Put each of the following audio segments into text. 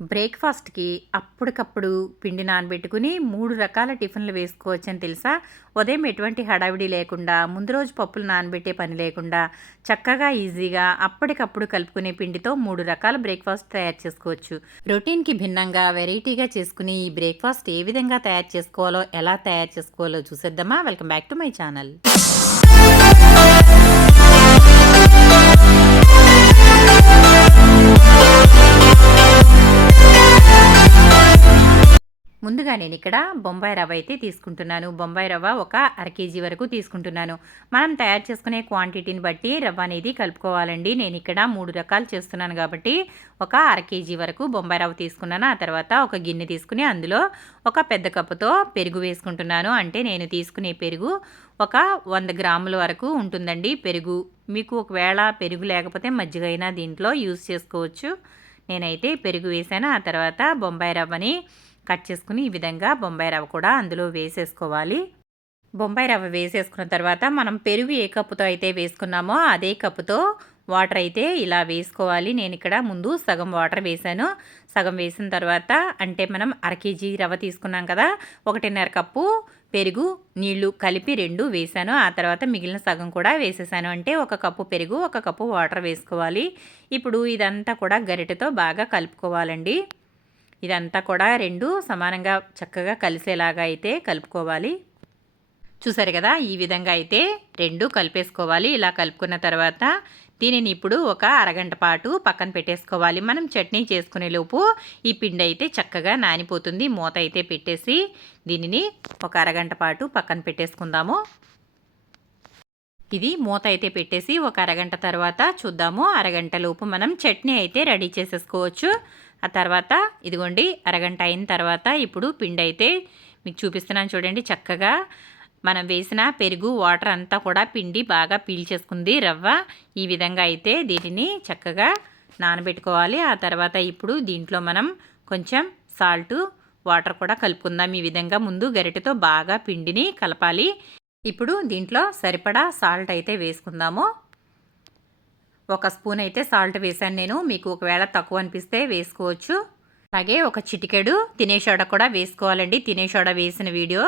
బ్రేక్‌ఫాస్ట్‌కి అప్పటికప్పుడు పిండి నానబెట్టుకొని 3 రకాల టిఫిన్‌లు వేసుకోవచ్చని తెలుసా? ఉదయం ఎటువంటి హడావిడి లేకుండా, ముందు రోజు పప్పులు నానబెట్టే పని లేకుండా, చక్కగా ఈజీగా అప్పటికప్పుడు కలుపుకునే పిండితో 3 రకాల బ్రేక్‌ఫాస్ట్ తయారు చేసుకోవచ్చు. రొటీన్‌కి భిన్నంగా వెరైటీగా చేసుకునే ఈ బ్రేక్‌ఫాస్ట్ ఏ విధంగా తయారు చేసుకోవాలో, ఎలా తయారు చేసుకోవాలో చూసేద్దామా? Welcome back to my channel. ముందుగా నేనిక్కడ బొంబాయి రవ్వ అయితే తీసుకుంటున్నాను. బొంబాయి రవ్వ ఒక అర కేజీ వరకు తీసుకుంటున్నాను. మనం తయారు చేసుకునే క్వాంటిటీని బట్టి రవ్వ అనేది కలుపుకోవాలండి. నేనిక్కడ 3 రకాలు చేస్తున్నాను కాబట్టి ఒక అర కేజీ వరకు బొంబాయి రవ్వ తీసుకున్నాను. ఆ తర్వాత ఒక గిన్నె తీసుకుని అందులో ఒక పెద్ద కప్పుతో పెరుగు వేసుకుంటున్నాను. అంటే నేను తీసుకునే పెరుగు ఒక 100 గ్రాముల వరకు ఉంటుందండి పెరుగు. మీకు ఒకవేళ పెరుగు లేకపోతే మజ్జిగ అయినా దీంట్లో యూజ్ చేసుకోవచ్చు. నేనైతే పెరుగు వేసాను. ఆ తర్వాత బొంబాయి రవ్వని కట్ చేసుకుని ఈ విధంగా బొంబాయి రవ్వ కూడా అందులో వేసేసుకోవాలి. బొంబాయి రవ్వ వేసేసుకున్న తర్వాత మనం పెరుగు ఏ కప్పుతో అయితే వేసుకున్నామో అదే కప్పుతో వాటర్ అయితే ఇలా వేసుకోవాలి. నేను ఇక్కడ ముందు సగం వాటర్ వేసాను. సగం వేసిన తర్వాత అంటే మనం అర కేజీ రవ్వ తీసుకున్నాం కదా, 1.5 కప్పు పెరుగు నీళ్లు కలిపి 2 వేసాను. ఆ తర్వాత మిగిలిన సగం కూడా వేసేసాను. అంటే 1 కప్పు పెరుగు 1 కప్పు వాటర్ వేసుకోవాలి. ఇప్పుడు ఇదంతా కూడా గరిటెతో బాగా కలుపుకోవాలండి. ఇదంతా కూడా 2 సమానంగా చక్కగా కలిసేలాగా అయితే కలుపుకోవాలి. చూసారు కదా, ఈ విధంగా అయితే 2 కలిపేసుకోవాలి. ఇలా కలుపుకున్న తర్వాత దీనిని ఇప్పుడు ఒక అరగంట పాటు పక్కన పెట్టేసుకోవాలి. మనం చట్నీ చేసుకునే లోపు ఈ పిండి అయితే చక్కగా నానిపోతుంది. మూత అయితే పెట్టేసి దీనిని ఒక అరగంట పాటు పక్కన పెట్టేసుకుందాము. ఇది మూత అయితే పెట్టేసి ఒక అరగంట తర్వాత చూద్దాము. అరగంట లోపు మనం చట్నీ అయితే రెడీ చేసేసుకోవచ్చు. ఆ తర్వాత ఇదిగోండి అరగంట అయిన తర్వాత ఇప్పుడు పిండి అయితే మీకు చూపిస్తున్నాను చూడండి. చక్కగా మనం వేసిన పెరుగు వాటర్ అంతా కూడా పిండి బాగా పీల్చేసుకుంది రవ్వ. ఈ విధంగా అయితే దీనిని చక్కగా నానబెట్టుకోవాలి. ఆ తర్వాత ఇప్పుడు దీంట్లో మనం కొంచెం సాల్టు వాటర్ కూడా కలుపుకుందాం. ఈ విధంగా ముందు గరిటెతో బాగా పిండిని కలపాలి. ఇప్పుడు దీంట్లో సరిపడా సాల్ట్ అయితే వేసుకుందాము. 1 స్పూన్ అయితే సాల్ట్ వేసాను నేను. మీకు ఒకవేళ తక్కువ అనిపిస్తే వేసుకోవచ్చు. అలాగే ఒక చిటికెడు తినే సోడా కూడా వేసుకోవాలండి. తినే సోడా వేసిన వీడియో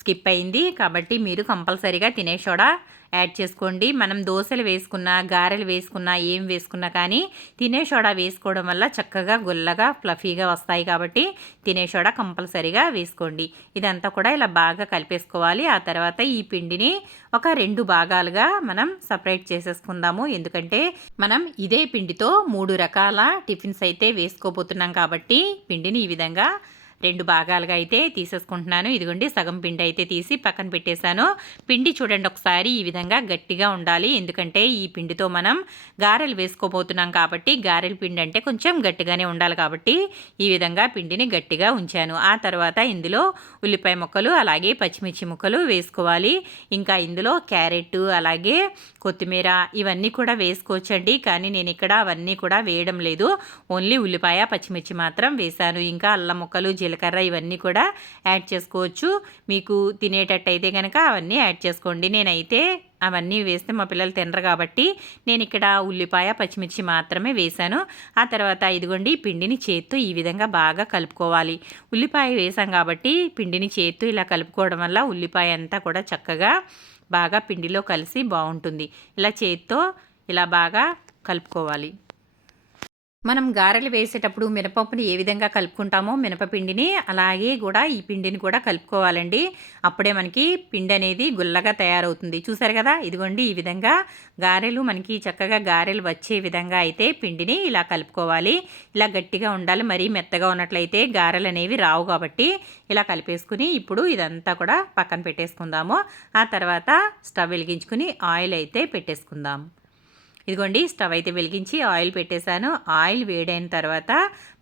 స్కిప్ అయింది కాబట్టి మీరు కంపల్సరీగా తినే సోడా యాడ్ చేసుకోండి. మనం దోశలు వేసుకున్నా, గారెలు వేసుకున్నా, ఏం వేసుకున్నా కానీ తినే సోడా వేసుకోవడం వల్ల చక్కగా గుల్లగా ఫ్లఫీగా వస్తాయి కాబట్టి తినే సోడా కంపల్సరీగా వేసుకోండి. ఇదంతా కూడా ఇలా బాగా కలిపేసుకోవాలి. ఆ తర్వాత ఈ పిండిని ఒక 2 భాగాలుగా మనం సపరేట్ చేసేసుకుందాము. ఎందుకంటే మనం ఇదే పిండితో 3 రకాల టిఫిన్స్ అయితే వేసుకోబోతున్నాం కాబట్టి పిండిని ఈ విధంగా 2 భాగాలుగా అయితే తీసేసుకుంటున్నాను. ఇదిగోండి సగం పిండి అయితే తీసి పక్కన పెట్టేశాను. పిండి చూడండి ఒకసారి ఈ విధంగా గట్టిగా ఉండాలి. ఎందుకంటే ఈ పిండితో మనం గారెలు వేసుకోబోతున్నాం కాబట్టి గారెల పిండి అంటే కొంచెం గట్టిగానే ఉండాలి కాబట్టి ఈ విధంగా పిండిని గట్టిగా ఉంచాను. ఆ తర్వాత ఇందులో ఉల్లిపాయ ముక్కలు అలాగే పచ్చిమిర్చి ముక్కలు వేసుకోవాలి. ఇంకా ఇందులో క్యారెట్ అలాగే కొత్తిమీర ఇవన్నీ కూడా వేసుకోవచ్చండి. కానీ నేను ఇక్కడ అవన్నీ కూడా వేయడం లేదు. ఓన్లీ ఉల్లిపాయ పచ్చిమిర్చి మాత్రం వేశాను. ఇంకా అల్లం ముక్కలు జీలకర్ర ఇవన్నీ కూడా యాడ్ చేసుకోవచ్చు. మీకు తినేటట్టయితే కనుక అవన్నీ యాడ్ చేసుకోండి. నేనైతే అవన్నీ వేస్తే మా పిల్లలు తినరు కాబట్టి నేను ఇక్కడ ఉల్లిపాయ పచ్చిమిర్చి మాత్రమే వేశాను. ఆ తర్వాత ఇదిగోండి పిండిని చేత్తో ఈ విధంగా బాగా కలుపుకోవాలి. ఉల్లిపాయ వేసాం కాబట్టి పిండిని చేత్తో ఇలా కలుపుకోవడం వల్ల ఉల్లిపాయ అంతా కూడా చక్కగా బాగా పిండిలో కలిసి బాగుంటుంది. ఇలా చేత్తో ఇలా బాగా కలుపుకోవాలి. మనం గారెలు వేసేటప్పుడు మినపప్పుని ఏ విధంగా కలుపుకుంటామో మినపపిండిని అలాగే కూడా ఈ పిండిని కూడా కలుపుకోవాలండి. అప్పుడే మనకి పిండి అనేది గుల్లగా తయారవుతుంది. చూసారు కదా, ఇదిగోండి ఈ విధంగా గారెలు మనకి చక్కగా గారెలు వచ్చే విధంగా అయితే పిండిని ఇలా కలుపుకోవాలి. ఇలా గట్టిగా ఉండాలి. మరీ మెత్తగా ఉన్నట్లయితే గారెలు అనేవి రావు కాబట్టి ఇలా కలిపేసుకుని ఇప్పుడు ఇదంతా కూడా పక్కన పెట్టేసుకుందాము. ఆ తర్వాత స్టవ్ వెలిగించుకుని ఆయిల్ అయితే పెట్టేసుకుందాం. ఇదిగోండి స్టవ్ అయితే వెలిగించి ఆయిల్ పెట్టేశాను. ఆయిల్ వేడైన తర్వాత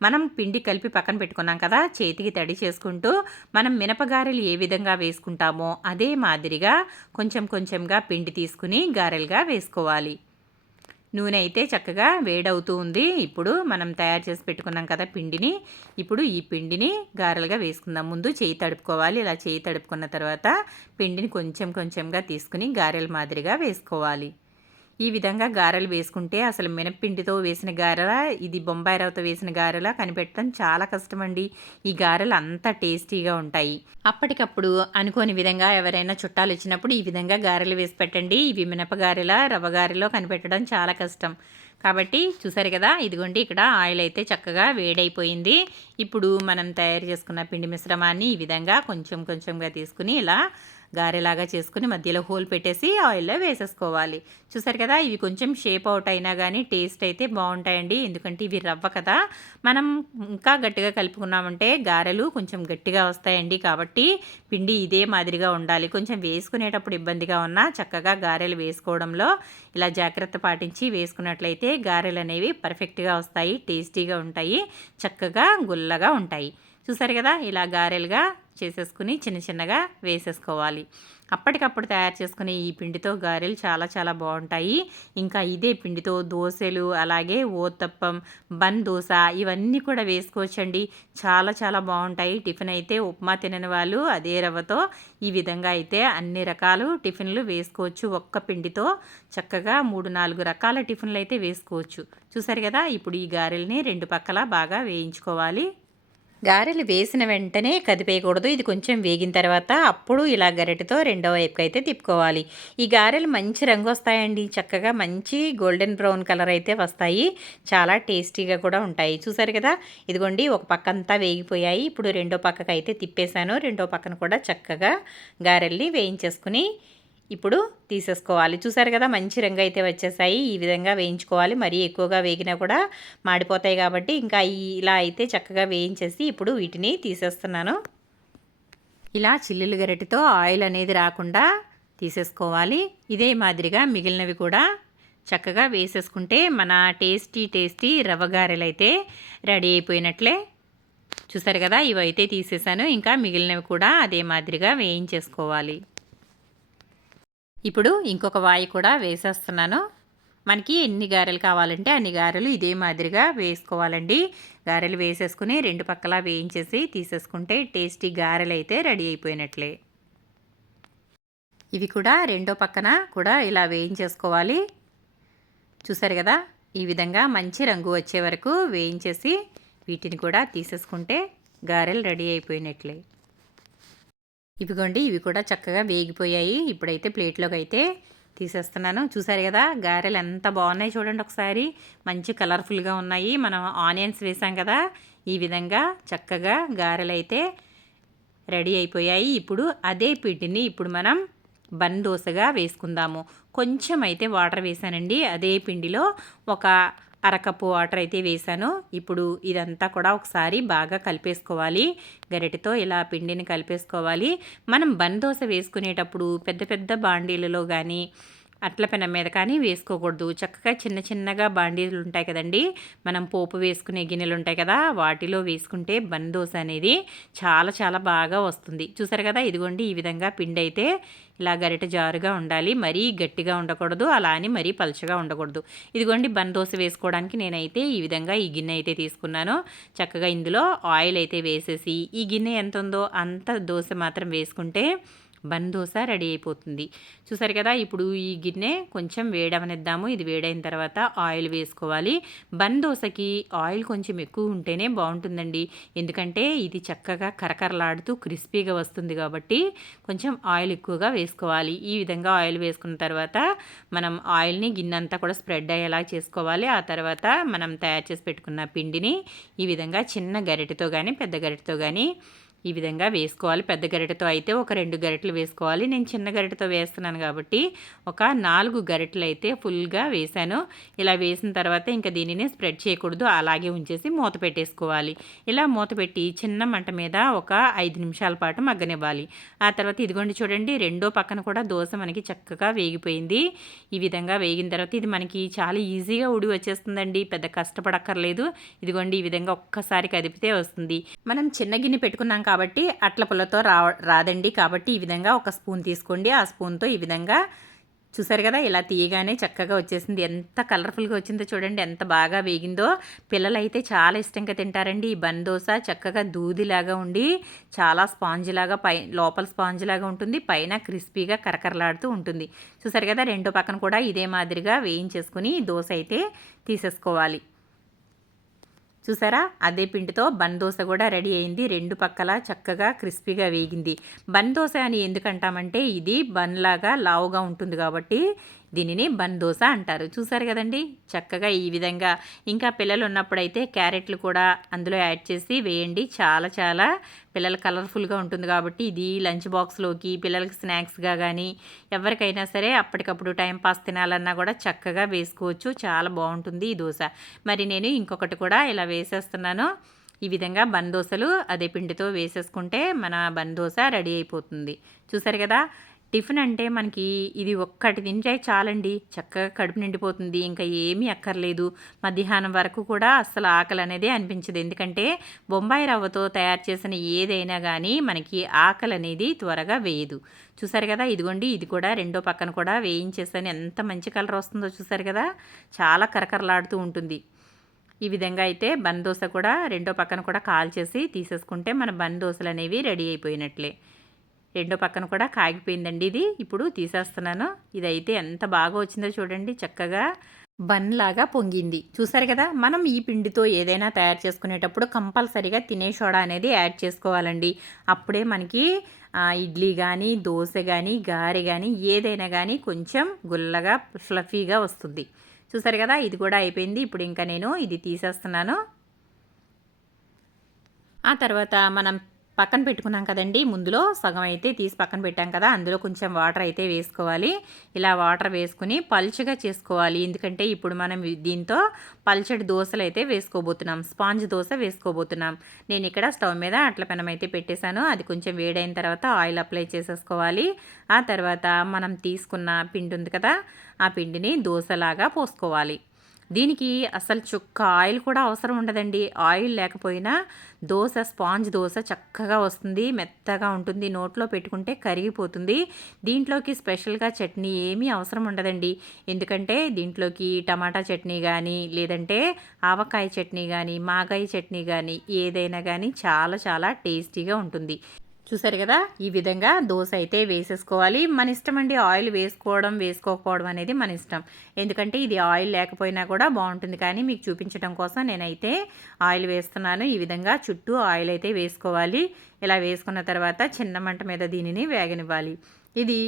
మనం పిండి కలిపి పక్కన పెట్టుకున్నాం కదా, చేతికి తడి చేసుకుంటూ మనం మినపగారెలు ఏ విధంగా వేసుకుంటామో అదే మాదిరిగా కొంచెం కొంచెంగా పిండి తీసుకుని గారెలుగా వేసుకోవాలి. నూనె అయితే చక్కగా వేడవుతూ ఉంది. ఇప్పుడు మనం తయారు చేసి పెట్టుకున్నాం కదా పిండిని, ఇప్పుడు ఈ పిండిని గారెలుగా వేసుకుందాం. ముందు చేయి తడుపుకోవాలి. ఇలా చేయి తడుపుకున్న తర్వాత పిండిని కొంచెం కొంచెంగా తీసుకుని గారెల మాదిరిగా వేసుకోవాలి. ఈ విధంగా గారెలు వేసుకుంటే అసలు మినప్పిండితో వేసిన గారెల, ఇది బొంబాయి రవ్వతో వేసిన గారెల కనిపెట్టడం చాలా కష్టమండి. ఈ గారెలు అంత టేస్టీగా ఉంటాయి. అప్పటికప్పుడు అనుకోని విధంగా ఎవరైనా చుట్టాలు వచ్చినప్పుడు ఈ విధంగా గారెలు వేసి పెట్టండి. ఇవి మినపగారెల, రవ్వ గారెలో కనిపెట్టడం చాలా కష్టం. కాబట్టి చూసారు కదా, ఇదిగోండి ఇక్కడ ఆయిల్ అయితే చక్కగా వేడైపోయింది. ఇప్పుడు మనం తయారు చేసుకున్న పిండి మిశ్రమాన్ని ఈ విధంగా కొంచెం కొంచెంగా తీసుకుని ఇలా గారెలాగా చేసుకుని మధ్యలో హోల్ పెట్టేసి ఆయిల్లో వేసేసుకోవాలి. చూసారు కదా, ఇవి కొంచెం షేప్ అవుట్ అయినా కానీ టేస్ట్ అయితే బాగుంటాయండి. ఎందుకంటే ఇవి రవ్వ కదా, మనం ఇంకా గట్టిగా కలుపుకున్నామంటే గారెలు కొంచెం గట్టిగా వస్తాయండి. కాబట్టి పిండి ఇదే మాదిరిగా ఉండాలి. కొంచెం వేసుకునేటప్పుడు ఇబ్బందిగా ఉన్నా చక్కగా గారెలు వేసుకోవడంలో ఇలా జాగ్రత్త పాటించి వేసుకున్నట్లయితే గారెలు అనేవి పర్ఫెక్ట్గా వస్తాయి, టేస్టీగా ఉంటాయి, చక్కగా గుల్లగా ఉంటాయి. చూసారు కదా, ఇలా గారెలుగా చేసేసుకుని చిన్న చిన్నగా వేసేసుకోవాలి. అప్పటికప్పుడు తయారు చేసుకునే ఈ పిండితో గారెలు చాలా చాలా బాగుంటాయి. ఇంకా ఇదే పిండితో దోశలు, అలాగే ఓతప్పం, బన్ దోశ ఇవన్నీ కూడా వేసుకోవచ్చండి. చాలా చాలా బాగుంటాయి. టిఫిన్ అయితే ఉప్మా తినని వాళ్ళు అదే రవ్వతో ఈ విధంగా అయితే అన్ని రకాలు టిఫిన్లు వేసుకోవచ్చు. ఒక్క పిండితో చక్కగా 3-4 రకాల టిఫిన్లు అయితే వేసుకోవచ్చు. చూసారు కదా, ఇప్పుడు ఈ గారెల్ని రెండు పక్కల బాగా వేయించుకోవాలి. గారెలు వేసిన వెంటనే కదిపేయకూడదు. ఇది కొంచెం వేగిన తర్వాత అప్పుడు ఇలా గరిటెతో రెండో వైపుకి అయితే తిప్పుకోవాలి. ఈ గారెలు మంచి రంగు వస్తాయండి. చక్కగా మంచి గోల్డెన్ బ్రౌన్ కలర్ అయితే వస్తాయి. చాలా టేస్టీగా కూడా ఉంటాయి. చూసారు కదా, ఇదిగోండి ఒక పక్క అంతా వేగిపోయాయి. ఇప్పుడు రెండో పక్కకు అయితే తిప్పేశాను. రెండో పక్కన కూడా చక్కగా గారెల్ని వేయించేసుకుని ఇప్పుడు తీసేసుకోవాలి. చూసారు కదా, మంచి రంగు అయితే వచ్చేసాయి. ఈ విధంగా వేయించుకోవాలి. మరీ ఎక్కువగా వేగినా కూడా మాడిపోతాయి కాబట్టి ఇంకా ఇలా అయితే చక్కగా వేయించేసి ఇప్పుడు వీటిని తీసేస్తున్నాను. ఇలా చిల్లులు గరిటెతో ఆయిల్ అనేది రాకుండా తీసేసుకోవాలి. ఇదే మాదిరిగా మిగిలినవి కూడా చక్కగా వేసేసుకుంటే మన టేస్టీ రవ్వ గారెలు అయితే రెడీ అయిపోయినట్లే. చూసారు కదా, ఇవైతే తీసేసాను. ఇంకా మిగిలినవి కూడా అదే మాదిరిగా వేయించేసుకోవాలి. ఇప్పుడు ఇంకొక వాయి కూడా వేసేస్తున్నాను. మనకి ఎన్ని గారెలు కావాలంటే అన్ని గారెలు ఇదే మాదిరిగా వేసుకోవాలండి. గారెలు వేసేసుకుని రెండు పక్కలా వేయించేసి తీసేసుకుంటే టేస్టీ గారెలు అయితే రెడీ అయిపోయినట్లే. ఇవి కూడా రెండో పక్కన కూడా ఇలా వేయించేసుకోవాలి. చూసారు కదా, ఈ విధంగా మంచి రంగు వచ్చే వరకు వేయించేసి వీటిని కూడా తీసేసుకుంటే గారెలు రెడీ అయిపోయినట్లే. ఇవిగోండి, ఇవి కూడా చక్కగా వేగిపోయాయి. ఇప్పుడైతే ప్లేట్లోకి అయితే తీసేస్తున్నాను. చూసారు కదా, గారెలు ఎంత బాగున్నాయి చూడండి ఒకసారి. మంచి కలర్ఫుల్గా ఉన్నాయి. మనం ఆనియన్స్ వేసాం కదా, ఈ విధంగా చక్కగా గారెలు అయితే రెడీ అయిపోయాయి. ఇప్పుడు అదే పిండిని ఇప్పుడు మనం బన్ దోశగా వేసుకుందాము. కొంచెం అయితే వాటర్ వేసానండి. అదే పిండిలో ఒక అరకప్పు వాటర్ అయితే వేసాను. ఇప్పుడు ఇదంతా కూడా ఒకసారి బాగా కలిపేసుకోవాలి. గరిటెతో ఇలా పిండిని కలిపేసుకోవాలి. మనం బన్ దోశ వేసుకునేటప్పుడు పెద్ద పెద్ద బాండీలలో కానీ అట్ల పెనం మీద కానీ వేసుకోకూడదు. చక్కగా చిన్న చిన్నగా బాండీలు ఉంటాయి కదండి, మనం పోపు వేసుకునే గిన్నెలు ఉంటాయి కదా, వాటిలో వేసుకుంటే బన్ దోశ అనేది చాలా చాలా బాగా వస్తుంది. చూసారు కదా, ఇదిగోండి ఈ విధంగా పిండి అయితే ఇలా గరిటె జారుగా ఉండాలి. మరీ గట్టిగా ఉండకూడదు, అలా అని మరీ పలుచగా ఉండకూడదు. ఇదిగోండి బన్ దోశ వేసుకోవడానికి నేనైతే ఈ విధంగా ఈ గిన్నె అయితే తీసుకున్నాను. చక్కగా ఇందులో ఆయిల్ అయితే వేసేసి ఈ గిన్నె ఎంత ఉందో అంత దోశ మాత్రం వేసుకుంటే బన్ దోశ రెడీ అయిపోతుంది. చూసారు కదా, ఇప్పుడు ఈ గిన్నె కొంచెం వేడవనిద్దాము. ఇది వేడైన తర్వాత ఆయిల్ వేసుకోవాలి. బన్ దోశకి ఆయిల్ కొంచెం ఎక్కువ ఉంటేనే బాగుంటుందండి. ఎందుకంటే ఇది చక్కగా కరకరలాడుతూ క్రిస్పీగా వస్తుంది కాబట్టి కొంచెం ఆయిల్ ఎక్కువగా వేసుకోవాలి. ఈ విధంగా ఆయిల్ వేసుకున్న తర్వాత మనం ఆయిల్ని గిన్నె అంతా కూడా స్ప్రెడ్ అయ్యేలా చేసుకోవాలి. ఆ తర్వాత మనం తయారు చేసి పెట్టుకున్న పిండిని ఈ విధంగా చిన్న గరిటెతో కానీ పెద్ద గరిటెతో కానీ ఈ విధంగా వేసుకోవాలి. పెద్ద గరిటెతో అయితే ఒక 2 గరిటెలు వేసుకోవాలి. నేను చిన్న గరిటెతో వేస్తున్నాను కాబట్టి ఒక 4 గరిటెలు అయితే ఫుల్గా వేసాను. ఇలా వేసిన తర్వాత ఇంకా దీనిని స్ప్రెడ్ చేయకూడదు, అలాగే ఉంచేసి మూత పెట్టేసుకోవాలి. ఇలా మూత పెట్టి చిన్న మంట మీద ఒక 5 నిమిషాల పాటు మగ్గనివ్వాలి. ఆ తర్వాత ఇదిగోండి చూడండి, రెండో పక్కన కూడా దోశ మనకి చక్కగా వేగిపోయింది. ఈ విధంగా వేగిన తర్వాత ఇది మనకి చాలా ఈజీగా ఉడి వచ్చేస్తుందండి, పెద్ద కష్టపడక్కర్లేదు. ఇదిగోండి ఈ విధంగా ఒక్కసారి కదిపితే వస్తుంది. మనం చిన్న గిన్నె పెట్టుకున్నాం కాబట్టి అట్ల పుల్లతో రాదండి. కాబట్టి ఈ విధంగా ఒక స్పూన్ తీసుకోండి. ఆ స్పూన్తో ఈ విధంగా చూసారు కదా, ఇలా తీయగానే చక్కగా వచ్చేసింది. ఎంత కలర్ఫుల్గా వచ్చిందో చూడండి, ఎంత బాగా వేగిందో. పిల్లలైతే చాలా ఇష్టంగా తింటారండి ఈ బన్ దోశ. చక్కగా దూదిలాగా ఉండి చాలా స్పాంజ్ లాగా లోపల స్పాంజ్ లాగా ఉంటుంది, పైన క్రిస్పీగా కరకరలాడుతూ ఉంటుంది. చూసారు కదా, రెండో పక్కన కూడా ఇదే మాదిరిగా వేయించేసుకుని దోశ అయితే తీసేసుకోవాలి. చూసారా, అదే పిండితో బన్ దోశ కూడా రెడీ అయింది. రెండు పక్కల చక్కగా క్రిస్పీగా వేగింది. బన్ దోశ అని ఎందుకంటామంటే ఇది బన్ లాగా లావుగా ఉంటుంది కాబట్టి దీనిని బన్ దోశ అంటారు. చూసారు కదండి, చక్కగా ఈ విధంగా. ఇంకా పిల్లలు ఉన్నప్పుడైతే క్యారెట్లు కూడా అందులో యాడ్ చేసి వేయండి. చాలా చాలా పిల్లలు కలర్ఫుల్గా ఉంటుంది కాబట్టి ఇది లంచ్ బాక్స్లోకి పిల్లలకి స్నాక్స్గా కానీ ఎవరికైనా సరే అప్పటికప్పుడు టైంపాస్ తినాలన్నా కూడా చక్కగా వేసుకోవచ్చు. చాలా బాగుంటుంది ఈ దోశ. మరి నేను ఇంకొకటి కూడా ఇలా వేసేస్తున్నాను. ఈ విధంగా బన్ దోశలు అదే పిండితో వేసేసుకుంటే మన బన్ దోశ రెడీ అయిపోతుంది. చూసారు కదా, టిఫిన్ అంటే మనకి ఇది ఒక్కటి తింటే చాలండి, చక్కగా కడుపు నిండిపోతుంది, ఇంకా ఏమీ అక్కర్లేదు. మధ్యాహ్నం వరకు కూడా అస్సలు ఆకలి అనేది అనిపించదు. ఎందుకంటే బొంబాయి రవ్వతో తయారు చేసిన ఏదైనా కానీ మనకి ఆకలి అనేది త్వరగా వేయదు. చూసారు కదా, ఇదిగోండి, ఇది కూడా రెండో పక్కన కూడా వేయించేసాను. ఎంత మంచి కలర్ వస్తుందో చూసారు కదా, చాలా కరకరలాడుతూ ఉంటుంది. ఈ విధంగా అయితే బన్ దోశ కూడా రెండో పక్కన కూడా కాల్చేసి తీసేసుకుంటే మన బన్ దోశలు అనేవి రెడీ అయిపోయినట్లే. రెండో పక్కన కూడా కాగిపోయిందండి ఇది. ఇప్పుడు తీసేస్తున్నాను. ఇదైతే ఎంత బాగా వచ్చిందో చూడండి, చక్కగా బన్ లాగా పొంగింది. చూసారు కదా, మనం ఈ పిండితో ఏదైనా తయారు చేసుకునేటప్పుడు కంపల్సరీగా తినే సోడా అనేది యాడ్ చేసుకోవాలండి. అప్పుడే మనకి ఇడ్లీ కానీ దోశ కానీ గారె కానీ ఏదైనా కానీ కొంచెం గుల్లగా ఫ్లఫీగా వస్తుంది. చూసారు కదా, ఇది కూడా అయిపోయింది. ఇప్పుడు ఇంకా నేను ఇది తీసేస్తున్నాను. ఆ తర్వాత మనం పక్కన పెట్టుకున్నాం కదండి, ముందులో సగం అయితే తీసి పక్కన పెట్టాం కదా, అందులో కొంచెం వాటర్ అయితే వేసుకోవాలి. ఇలా వాటర్ వేసుకుని పల్చగా చేసుకోవాలి. ఎందుకంటే ఇప్పుడు మనం దీంతో పల్చడి దోశలు అయితే వేసుకోబోతున్నాం, స్పాంజ్ దోశ వేసుకోబోతున్నాం. నేను ఇక్కడ స్టవ్ మీద అట్ల పెనం అయితే పెట్టేశాను. అది కొంచెం వేడైన తర్వాత ఆయిల్ అప్లై చేసేసుకోవాలి. ఆ తర్వాత మనం తీసుకున్న పిండి ఉంది కదా, ఆ పిండిని దోశలాగా పోసుకోవాలి. దీనికి అసలు చుక్క ఆయిల్ కూడా అవసరం ఉండదండి. ఆయిల్ లేకపోయినా దోశ స్పాంజ్ దోశ చక్కగా వస్తుంది, మెత్తగా ఉంటుంది, నోట్లో పెట్టుకుంటే కరిగిపోతుంది. దీంట్లోకి స్పెషల్గా చట్నీ ఏమీ అవసరం ఉండదండి. ఎందుకంటే దీంట్లోకి టమాటా చట్నీ కానీ లేదంటే ఆవకాయ చట్నీ కానీ మాగాయ చట్నీ కానీ ఏదైనా కానీ చాలా చాలా టేస్టీగా ఉంటుంది. చూసారు కదా, ఈ విధంగా దోశ అయితే వేసేసుకోవాలి. మన ఇష్టం అండి, ఆయిల్ వేసుకోవడం వేసుకోకపోవడం అనేది మన ఇష్టం. ఎందుకంటే ఇది ఆయిల్ లేకపోయినా కూడా బాగుంటుంది, కానీ మీకు చూపించడం కోసం నేనైతే ఆయిల్ వేస్తున్నాను. ఈ విధంగా చుట్టూ ఆయిల్ అయితే వేసుకోవాలి. ఇలా వేసుకున్న తర్వాత చిన్న మంట మీద దీనిని వేగనివ్వాలి. ఇది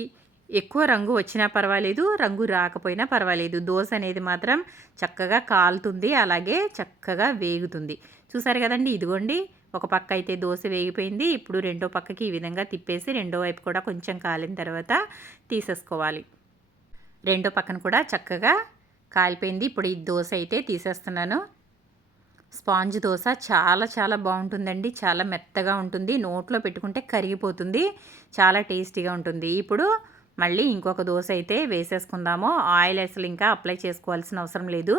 ఎక్కువ రంగు వచ్చినా పర్వాలేదు, రంగు రాకపోయినా పర్వాలేదు, దోశ అనేది మాత్రం చక్కగా కాలుతుంది, అలాగే చక్కగా వేగుతుంది. చూసారు కదండి, ఇదిగోండి, ఒక పక్క అయితే దోశ వేగిపోయింది. ఇప్పుడు రెండో పక్కకి ఈ విధంగా తిప్పేసి రెండో వైపు కూడా కొంచెం కాలిన తర్వాత తీసేసుకోవాలి. రెండో పక్కన కూడా చక్కగా కాలిపోయింది. ఇప్పుడు ఈ దోశ అయితే తీసేస్తున్నాను. స్పాంజ్ దోశ చాలా చాలా బాగుంటుందండి, చాలా మెత్తగా ఉంటుంది, నోట్లో పెట్టుకుంటే కరిగిపోతుంది, చాలా టేస్టీగా ఉంటుంది. ఇప్పుడు మళ్ళీ ఇంకొక దోశ అయితే వేసేసుకుందాము. ఆయిల్ అసలు ఇంకా అప్లై చేసుకోవాల్సిన అవసరం లేదు.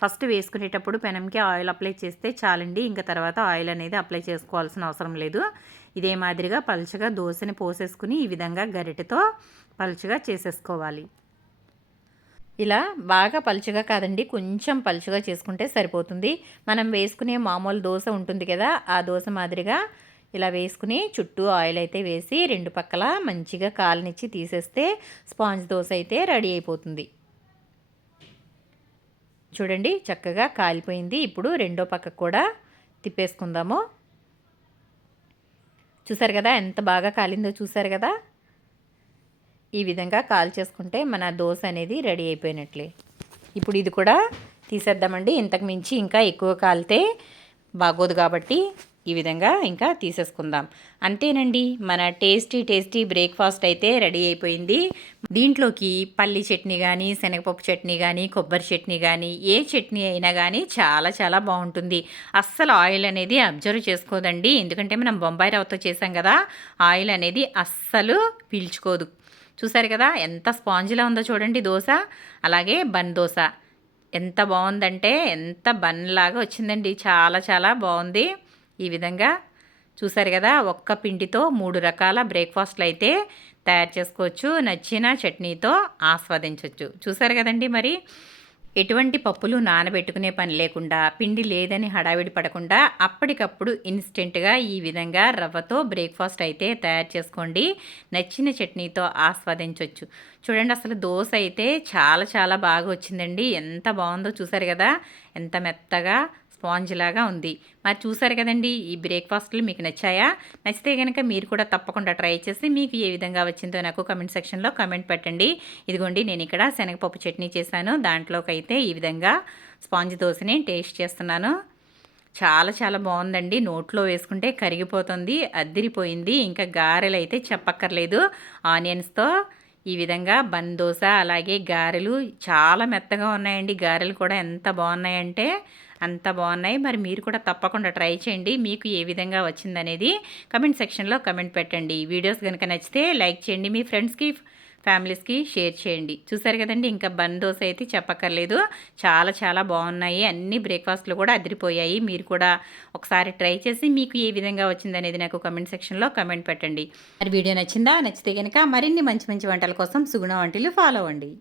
ఫస్ట్ వేసుకునేటప్పుడు పెనంకి ఆయిల్ అప్లై చేస్తే చాలండి, ఇంకా తర్వాత ఆయిల్ అనేది అప్లై చేసుకోవాల్సిన అవసరం లేదు. ఇదే మాదిరిగా పలుచగా దోశని పోసేసుకుని ఈ విధంగా గరిటెతో పలుచగా చేసేసుకోవాలి. ఇలా బాగా పలుచగా కాదండి, కొంచెం పలుచగా చేసుకుంటే సరిపోతుంది. మనం వేసుకునే మామూలు దోశ ఉంటుంది కదా, ఆ దోశ మాదిరిగా ఇలా వేసుకుని చుట్టూ ఆయిల్ అయితే వేసి రెండు పక్కల మంచిగా కాలనిచ్చి తీసేస్తే స్పాంజ్ దోశ అయితే రెడీ అయిపోతుంది. చూడండి, చక్కగా కాలిపోయింది. ఇప్పుడు రెండో పక్కకు కూడా తిప్పేసుకుందాము. చూసారు కదా, ఎంత బాగా కాలిందో చూసారు కదా. ఈ విధంగా కాల్చేసుకుంటే మన దోశ అనేది రెడీ అయిపోయినట్లే. ఇప్పుడు ఇది కూడా తీసేద్దామండి. ఇంతకు మించి ఇంకా ఎక్కువ కాలితే బాగోదు కాబట్టి ఈ విధంగా ఇంకా తీసేసుకుందాం. అంతేనండి, మన టేస్టీ బ్రేక్ఫాస్ట్ అయితే రెడీ అయిపోయింది. దీంట్లోకి పల్లి చట్నీ కానీ శనగపప్పు చట్నీ కానీ కొబ్బరి చట్నీ కానీ ఏ చట్నీ అయినా కానీ చాలా చాలా బాగుంటుంది. అస్సలు ఆయిల్ అనేది అబ్జర్వ్ చేసుకోదండి, ఎందుకంటే మనం బొంబాయి రవ్వతో చేసాం కదా, ఆయిల్ అనేది అస్సలు పీల్చుకోదు. చూసారు కదా, ఎంత స్పాంజిలా ఉందో చూడండి దోశ. అలాగే బన్ దోశ ఎంత బాగుందంటే ఎంత బన్ లాగా వచ్చిందండి, చాలా చాలా బాగుంది. ఈ విధంగా చూసారు కదా, ఒక్క పిండితో 3 రకాల బ్రేక్ఫాస్ట్లు అయితే తయారు చేసుకోవచ్చు. నచ్చిన చట్నీతో ఆస్వాదించవచ్చు. చూసారు కదండి మరి. ఎటువంటి పప్పులు నానబెట్టుకునే పని లేకుండా, పిండి లేదని హడావిడి పడకుండా అప్పటికప్పుడు ఇన్స్టెంట్‌గా ఈ విధంగా రవ్వతో బ్రేక్‌ఫాస్ట్ అయితే తయారు చేసుకోండి. నచ్చిన చట్నీతో ఆస్వాదించొచ్చు. చూడండి, అసలు దోస అయితే చాలా చాలా బాగా వచ్చిందండి. ఎంత బావుందో చూసారు గదా! ఎంత మెత్తగా స్పాంజ్ లాగా ఉంది. మరి చూసారు కదండి, ఈ బ్రేక్‌ఫాస్ట్‌లు మీకు నచ్చాయా? నచ్చితే గనక మీరు కూడా తప్పకుండా ట్రై చేసి మీకు ఏ విధంగా వచ్చిందో నాకు కామెంట్ సెక్షన్‌లో కామెంట్ పెట్టండి. ఇదిగోండి, నేను ఇక్కడ శనగపప్పు చట్నీ చేశాను. దాంట్లోకైతే ఈ విధంగా స్పాంజ్ దోసని టేస్ట్ చేస్తున్నాను. చాలా చాలా బావుందండి. నోట్లో వేసుకుంటే కరిగిపోతుంది. అద్దిరిపోయింది. ఇంకా గారెలైతే చెప్పక్కర్లేదు. ఆనియన్స్‌తో ఈ విధంగా బన్ దోస, అలాగే గారెలు చాలా మెత్తగా ఉన్నాయండి. గారెలు కూడా ఎంత బావున్నాయంటే అంత బాగున్నాయి. మరి మీరు కూడా తప్పకుండా ట్రై చేయండి. మీకు ఏ విధంగా వచ్చిందనేది కమెంట్ సెక్షన్లో కమెంట్ పెట్టండి. వీడియోస్ కనుక నచ్చితే లైక్ చేయండి. మీ ఫ్రెండ్స్కి, ఫ్యామిలీస్కి షేర్ చేయండి. చూసారు కదండి, ఇంకా బన్ దోశ అయితే చెప్పక్కర్లేదు. చాలా చాలా బాగున్నాయి. అన్ని బ్రేక్ఫాస్ట్లు కూడా అదిరిపోయాయి. మీరు కూడా ఒకసారి ట్రై చేసి మీకు ఏ విధంగా వచ్చిందనేది నాకు కమెంట్ సెక్షన్లో కమెంట్ పెట్టండి. మరి వీడియో నచ్చిందా? నచ్చితే కనుక మరిన్ని మంచి మంచి వంటల కోసం సుగుణ వంటలు ఫాలో అవ్వండి.